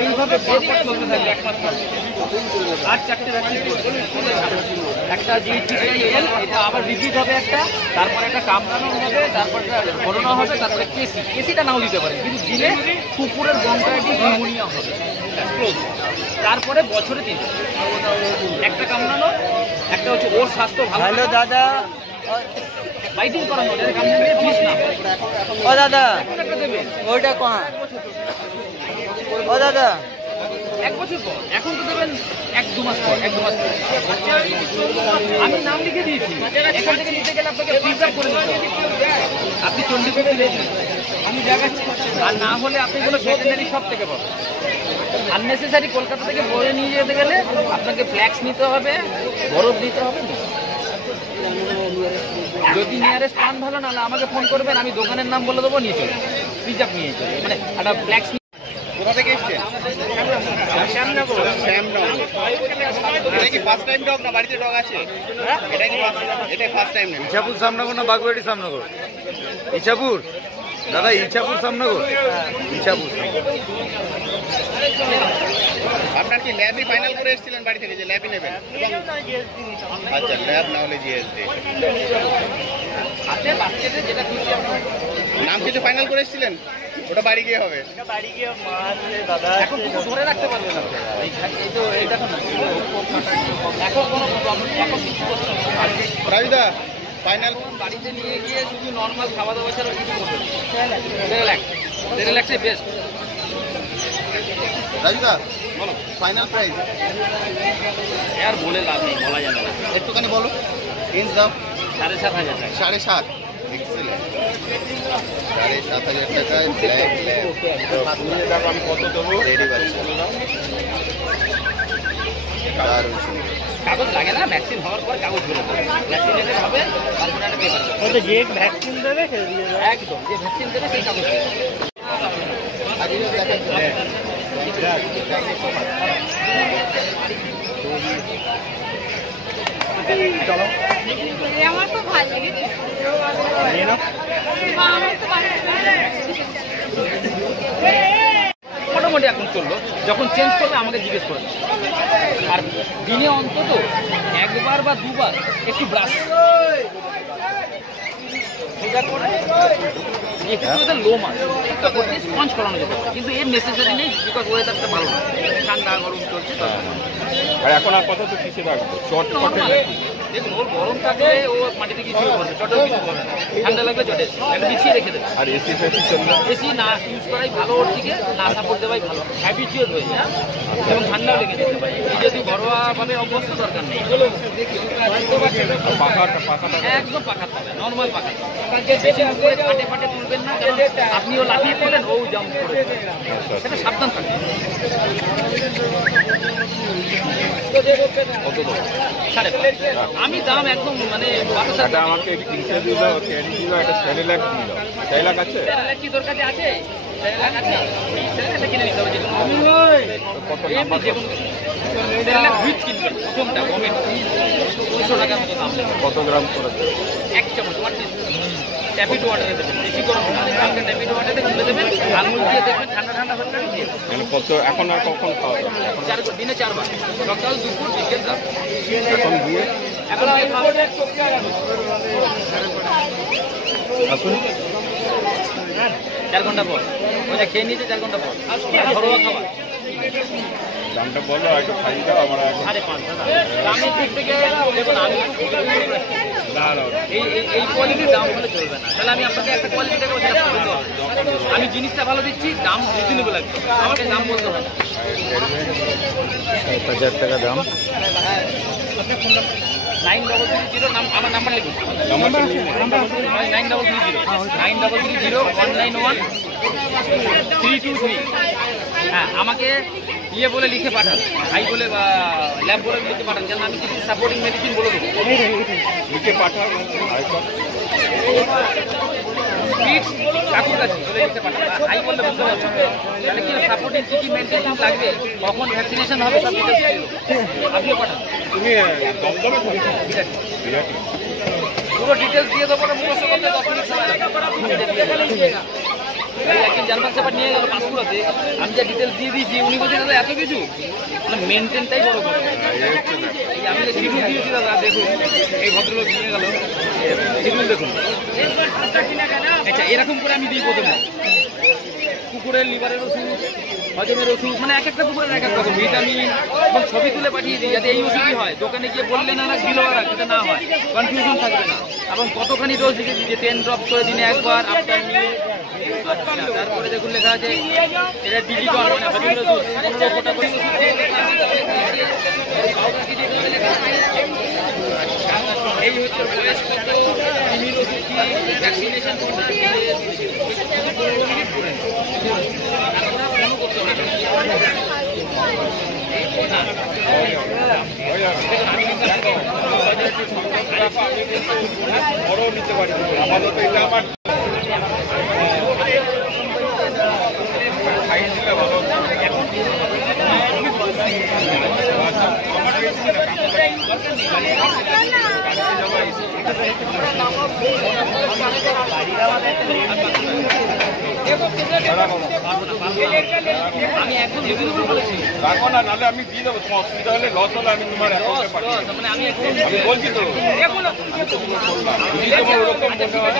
এইভাবে পরপর চলতে থাকবে 1 মাস পর। আর 4টে ভ্যাকসিন একটা GTIL, এটা আবার রিপিট হবে একটা, তারপরে একটা কামড়ানো হবে, তারপরে করোনা হবে, তারপরে কেসিটা নাও দিতে পারে, কিন্তু দিলে কুকুরের ব্রঙ্কাইটিস নিউমোনিয়া হবে। তারপরে বছরে 3 একটা কামড়ানো, একটা হচ্ছে ওর স্বাস্থ্য ভালো। হ্যালো দাদা, বাইটিং করানো, এটা কামড়ে বিষ না। ও দাদা একটা দেবে ওইটা কোন? ও দাদা 1 বছর পর, এখন তো দেবেন 1-2 মাস পর, 1-2 মাস পর। আমি নাম লিখে দিয়েছি, এখান থেকে নিতে গেলে আপনাকে প্রিজার্ভ করে দিতে হবে। আপনি চণ্ডীপুরে দিয়েছেন, আমি দেখাচ্ছি। আর না হলে আপনি কোনো ভেটেরিনারি শপ থেকে পাবেন। আননেসেসারি কলকাতা থেকে বয়ে নিয়ে যেতে গেলে আপনাকে ফ্ল্যাক্স নিতে হবে, বরফ দিতে হবে। যদি নিয়ারেস্ট পান ভালো, নাহলে আমাকে ফোন করবেন, আমি দোকানের নাম বলে দেবো, নিয়ে চলে প্রিজার্ভ নিয়ে চলে, মানে একটা ফ্ল্যাক্স। কোথা থেকে এসছেন? শ্যামনগর। এটা কি ফার্স্ট টাইম ডগ না বাড়িতে ডগ আছে? এটা ফার্স্ট টাইম না? ইছাপুর সামনগর না বাগুয়াটি সামনগর? ইছাপুর দাদা, ইছাপুর সামনগর, ইছাপুর। আপনার কি ল্যাবই ফাইনাল করে এসেছিলেন বাড়ি থেকে, যে ল্যাবই নেবেন? আচ্ছা, ল্যাব না হলে জিএসডি। নাম কিছু ফাইনাল করে এসেছিলেন? ওটা বাড়ি গিয়ে হবে। এখন কিছু ধরে রাখতে পারবেন না। রাজদা ফাইনাল বাড়িতে নিয়ে গিয়ে শুধু নর্মাল খাওয়া দাওয়া ছাড়া কিছু করবেন। 1.5 লাখ বেস্ট। রাজদা বলো ফাইনাল প্রাইস। আর বলে লাভ নেই, বলা যাবে না। একটুখানি বলো, ইঞ্চ দাও। 7,500 টাকা। 7.5। এক্সেলেন্ট। 7,500 টাকায় ব্ল্যাক ল্যাব। আমি কত দেবো? রেডি বাচ্চা। দারুণ সুন্দর। কাগজ লাগে না, ভ্যাকসিন হওয়ার পর কাগজ বেরো হবে, ভ্যাকসিনেটেড হবে, তারপরে একটা পেপার দেবে। ওটা যে ভ্যাকসিন দেবে একদম, যে ভ্যাকসিন দেবে সেই কাগজ দেবে। আজিজ দেখাচ্ছি। চলো। আমার তো ভালো লেগেছে। মোটামুটি এখন চললো, যখন চেঞ্জ করবে আমাকে জিজ্ঞেস করবে। আর দিনে অন্তত 1বার বা 2বার একটু ব্রাশ, একটু লোম আছে স্পঞ্জ করানো যেতে পারে, কিন্তু এর নেসেসারি নেই, বিকজ ওয়েদারটা ভালো না, ঠান্ডা গরম চলছে। আর এখন আপাতত কিসে রাখবো? দেখুন, ওর গরম থাকলে ও মাটিতে কিছু করবে, চটেও কিছু করবে না, ঠান্ডা লাগলে চটে একটা বিছিয়ে রেখে দেবে। আর এসি ফেসি চলবে? এসি না ইউজ করাই ভালো, ওর দিকে না সাপোর্ট দেওয়াই ভালো, হ্যাবিচুয়াল হয়ে যায় এবং ঠান্ডাও লেগে যেতে পারে। এই যদি ঘরোয়াভাবে অভ্যস্ত, দরকার নেই। একদম পাখাতে হবে, নর্মাল পাখাতে হবে, বেশি উপরে ফাটে ফাটে তুলবেন না, কারণ আপনিও লাফিয়ে পড়লেন, ও জাম্প করে, সেটা সাবধান থাকবে। আমি দাম একদম মানে আমাকে একটা সেরেলাক দিল। সেরেলাক আছে? কি দরকার আছে? কিনে নিতে হবে, কত নাম্বার? প্রথমটা গমের 200 টাকার মতো দাম। কত গ্রাম করে? 1 চামচ ট্যাপিড ওয়াটারে দেবেন, বেশি গরম না, কালকে ট্যাপিড ওয়াটারে গুলে দেবেন, আঙুল দিয়ে দেখবেন ঠান্ডা ঠান্ডা হয়ে গিয়ে। মানে কত এখন আর কখন খাওয়া যাবে? দিনে 4 বার, সকাল, দুপুর, বিকেল, রাত। এখন দিয়ে এখন আসুন 4 ঘন্টা পর, ওইটা খেয়ে নিয়েছে 4 ঘন্টা পর, ঘরোয়া খাবার। দামটা বলো, একটু খাই দাও আমার। 5.5 আমি দিক থেকে দেখুন, আমি এই কোয়ালিটির দাম হলে চলবে না, তাহলে আমি আপনাকে একটা কোয়ালিটি দেবো, সেটা বলতে হবে। আমি জিনিসটা ভালো দিচ্ছি, দাম রিজনেবল লাগবে, আমাকে দাম বলতে হবে। 7,000 টাকা দাম। 9330 নাম, আমার নাম্বার লিখুন। 9330 হ্যাঁ, আমাকে ইয়ে বলে লিখে পাঠান, হাই বলে বা ল্যাব বলে লিখে পাঠান, যেন আমি কিছু সাপোর্টিং মেডিসিন বলে দেবো, লিখে পাঠাও। কাকুর কাছে বলে লিখে পাঠান, হাই বললে বুঝতে পারছো, তাহলে কি সাপোর্টিং কী কী মেডিসিন লাগবে, কখন ভ্যাকসিনেশন হবে, সব ডিটেলস আপনিও পাঠান। তুমি দমদমে ঠিক আছে। পুরো ডিটেলস দিয়ে দেবো না মুখস্থ করতে 10 মিনিট সময় লাগবে। একজন জার্মান শেফার্ড নিয়ে গেল পাঁশকুড়াতে, আমি যা ডিটেলস দিয়ে দিয়েছি উনি বলছেন দাদা এত কিছু, মানে মেনটেনটাই বড় কথা। এই আমি যে শিডিউল দিয়েছি দাদা দেখুন, এই ভদ্রলোক নিয়ে গেল শিডিউল দেখুন। আচ্ছা এরকম করে আমি দিই প্রথমে কুকুরের লিভারের ওষুধ, হজমের ওষুধ, মানে এক একটা কুকুরের এক এক রকম ভিটামিন এবং ছবি তুলে পাঠিয়ে দিই যাতে এই ওষুধই হয়। দোকানে গিয়ে বললে না দিল ওরা, যাতে না হয়, কনফিউশন থাকবে না। এবং কতখানি ডোজ দিয়েছি যে 10 ড্রপ করে দিনে একবার আফটার মিল। তারপরে দেখুন লেখা আছে এটা ডিজিটল মানে হজমের ওষুধ 15 ফোঁটা করে ওষুধ দিয়ে এই হচ্ছে বয়স কত, মিল ওষুধ কি, ভ্যাকসিনেশন কোনটা বড় নিতে পারি আপাতত এটা আমার আমি একদম রিজনেবল বলেছি, রাখো না, নাহলে আমি দিয়ে দেবো। তোমার অসুবিধা হলে লস হলে আমি তোমার অ্যাকাউন্টে পাঠিয়ে দেবো। মানে আমি একদম আমি বলছি তো যদি তোমার ওরকম মনে হয়